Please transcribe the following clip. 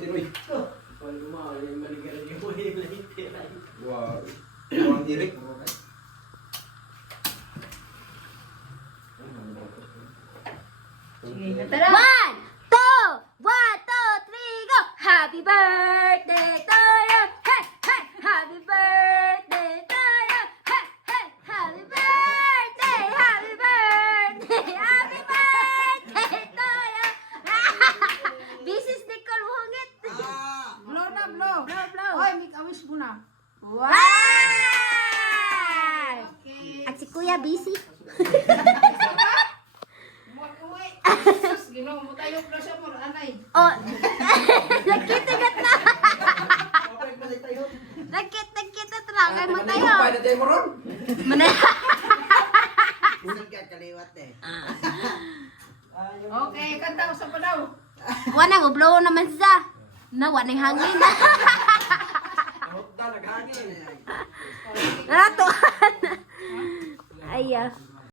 Tinoy. Wow. Ang irik. Sige, tara. 1, 2, 1, 2, 3, go! Happy birthday to you! Hey, hey! Happy birthday to you! Hey, hey! Happy birthday! Happy birthday! Happy birthday to you! Bisis Nicole Hungit! Blow na, blow. Blow, blow! Oy, make a wish muna. Wow! Okay. At si Kuya busy. Uwi. Sus, ginoo mo tayo pro siya mo anay. Oh, nagkitigat na. Nagkit tragal mo tayo. Pwede tayo mo ron. Mana? Sikat kaliwat eh. Okay, kanta usa pa daw. Wala mo blow naman sa. Nawa ng hangin. Hot na naghangin. Rato. Ay,